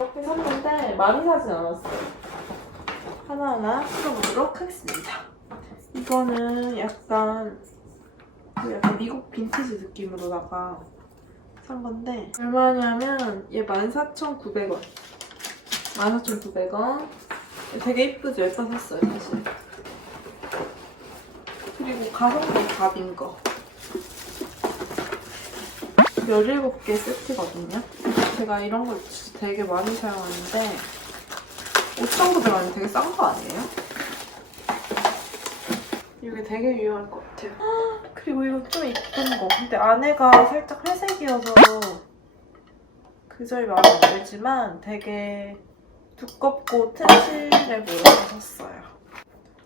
이렇게 샀는데 많이 사진 않았어요. 하나하나 풀어보도록 하겠습니다. 이거는 약간 그 약간 미국 빈티지 느낌으로다가 산 건데 얼마냐면 얘 14,900원 14,900원 되게 이쁘죠? 예뻐 샀어요 사실 그리고 가성비 갑인 거 17개 세트거든요 제가 이런 걸 되게 많이 사용하는데 5,900원이 되게 싼 거 아니에요? 이게 되게 유용할 것 같아요. 그리고 이거 좀 이쁜 거. 근데 안에가 살짝 회색이어서 그 점이 마음에 안 들지만 되게 두껍고 튼실해 보여서 샀어요.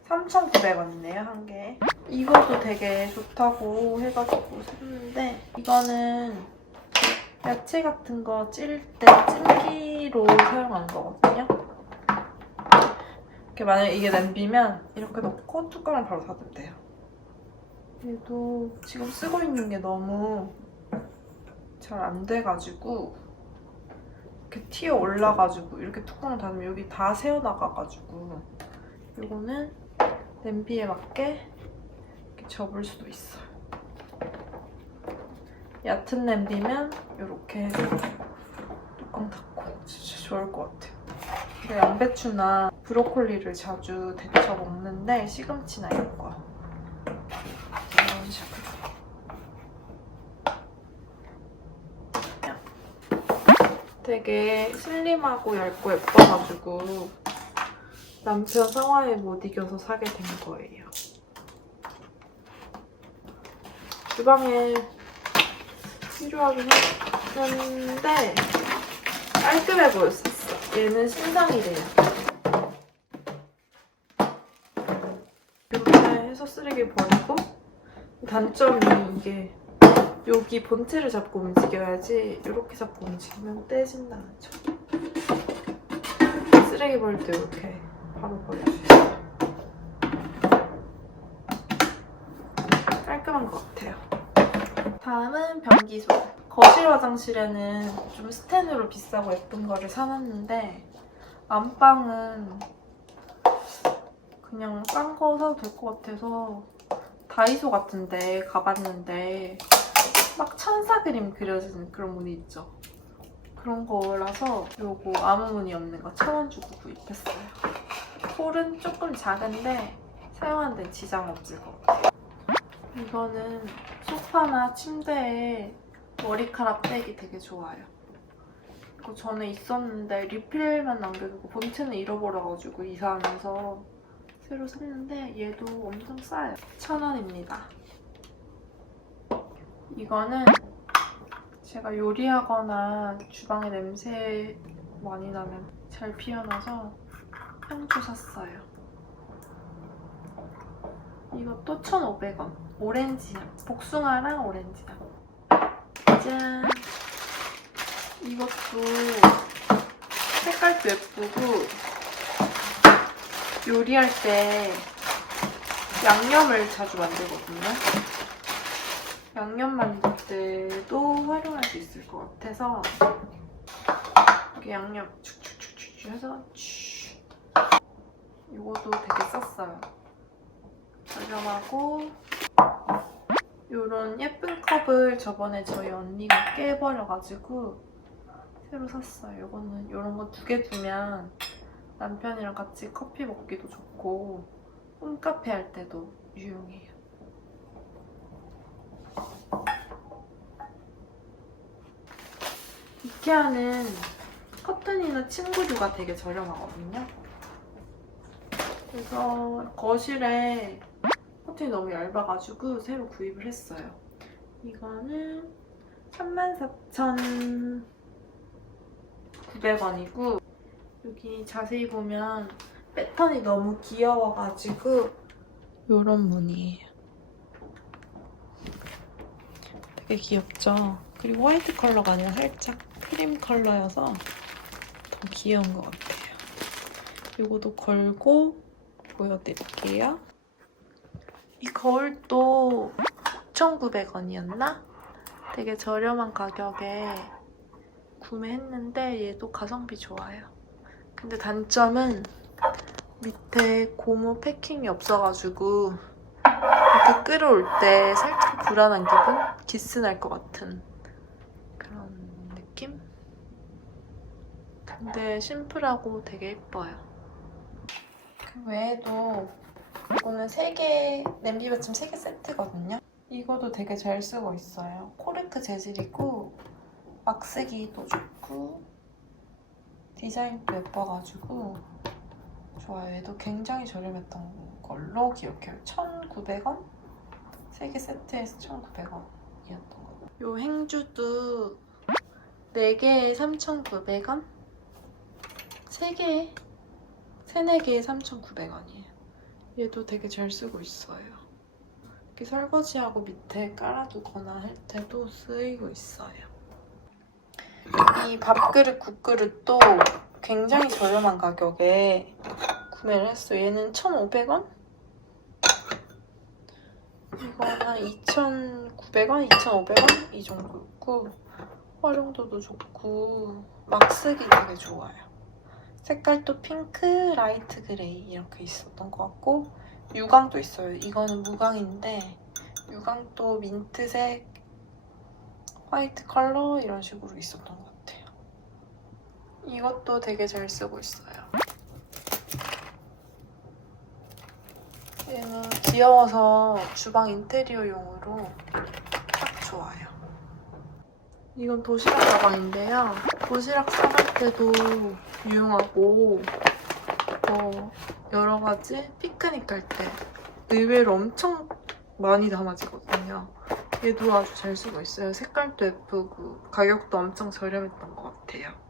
3,900원이네요, 한 개. 이것도 되게 좋다고 해가지고 샀는데 이거는 야채 같은 거 찔 때 찜기로 사용하는 거거든요. 이렇게 만약에 이게 냄비면 이렇게 넣고 뚜껑을 바로 닫으면 돼요. 얘도 지금 쓰고 있는 게 너무 잘 안 돼가지고 이렇게 튀어 올라가지고 이렇게 뚜껑을 닫으면 여기 다 새어나가가지고 이거는 냄비에 맞게 이렇게 접을 수도 있어요. 얕은 냄비면 이렇게 뚜껑 닫고 진짜 좋을 것 같아요. 제가 양배추나 브로콜리를 자주 데쳐 먹는데 시금치나 이런 거 이런 식으로 되게 슬림하고 얇고 예뻐가지고 남편 상화에 못 이겨서 사게 된 거예요. 주방에 필요하긴 했는데 깔끔해 보였었어. 얘는 신상이래요. 이렇게 해서 쓰레기 버리고 단점이 이게 여기 본체를 잡고 움직여야지 이렇게 잡고 움직이면 떼진다는 점. 쓰레기 버릴 때 이렇게 바로 버릴 수 있어요. 깔끔한 것 같아요. 다음은 변기소. 거실 화장실에는 좀 스텐으로 비싸고 예쁜 거를 사놨는데 안방은 그냥 싼 거 사도 될 것 같아서 다이소 같은데 가봤는데 막 천사 그림 그려진 그런 무늬 있죠? 그런 거라서 요거 아무 무늬 없는 거 천원 주고 구입했어요. 홀은 조금 작은데 사용하는 데 지장 없을 것 같아요. 이거는 소파나 침대에 머리카락 빼기 되게 좋아요. 이거 전에 있었는데 리필만 남겨두고 본체는 잃어버려가지고 이사하면서 새로 샀는데 얘도 엄청 싸요. 천 원입니다. 이거는 제가 요리하거나 주방에 냄새 많이 나면 잘 피어나서 향초 샀어요. 이것도 1,500원. 오렌지향. 복숭아랑 오렌지향. 짠. 이것도 색깔도 예쁘고 요리할 때 양념을 자주 만들거든요. 양념 만들 때도 활용할 수 있을 것 같아서 이렇게 양념 축축축축 해서 슈. 이것도 되게 썼어요. 저렴하고 이런 예쁜 컵을 저번에 저희 언니가 깨버려가지고 새로 샀어요. 이거는 이런 거 두 개 두면 남편이랑 같이 커피 먹기도 좋고 홈카페 할 때도 유용해요. 이케아는 커튼이나 침구류가 되게 저렴하거든요. 그래서 거실에 커튼이 너무 얇아가지고 새로 구입을 했어요. 이거는 34,900원이고 여기 자세히 보면 패턴이 너무 귀여워가지고 이런 무늬예요. 되게 귀엽죠? 그리고 화이트 컬러가 아니라 살짝 크림 컬러여서 더 귀여운 것 같아요. 이거도 걸고 보여드릴게요. 이 거울도 9,900원이었나? 되게 저렴한 가격에 구매했는데 얘도 가성비 좋아요. 근데 단점은 밑에 고무 패킹이 없어가지고 이렇게 끌어올 때 살짝 불안한 기분? 기스 날 것 같은 그런 느낌? 근데 심플하고 되게 예뻐요. 그 외에도 이거는 3개, 냄비 받침 3개 세트거든요. 이거도 되게 잘 쓰고 있어요. 코르크 재질이고 막 쓰기도 좋고 디자인도 예뻐가지고 좋아요. 얘도 굉장히 저렴했던 걸로 기억해요. 1,900원? 3개 세트에서 1,900원이었던 거. 요 행주도 4개에 3,900원? 3개에 3, 4개에 3,900원이에요. 얘도 되게 잘 쓰고 있어요. 이렇게 설거지하고 밑에 깔아두거나 할 때도 쓰이고 있어요. 이 밥그릇, 국그릇도 굉장히 저렴한 가격에 구매를 했어요. 얘는 1,500원? 이건 한 2,900원, 2,500원 이 정도였고 활용도도 좋고 막 쓰기 되게 좋아요. 색깔도 핑크, 라이트 그레이 이렇게 있었던 것 같고 유광도 있어요. 이거는 무광인데 유광도 민트색, 화이트 컬러 이런 식으로 있었던 것 같아요. 이것도 되게 잘 쓰고 있어요. 얘는 귀여워서 주방 인테리어용으로 딱 좋아요. 이건 도시락 가방인데요. 도시락 싸갈 때도 유용하고 뭐 여러 가지 피크닉 갈 때 의외로 엄청 많이 담아지거든요. 얘도 아주 잘 쓰고 있어요. 색깔도 예쁘고 가격도 엄청 저렴했던 것 같아요.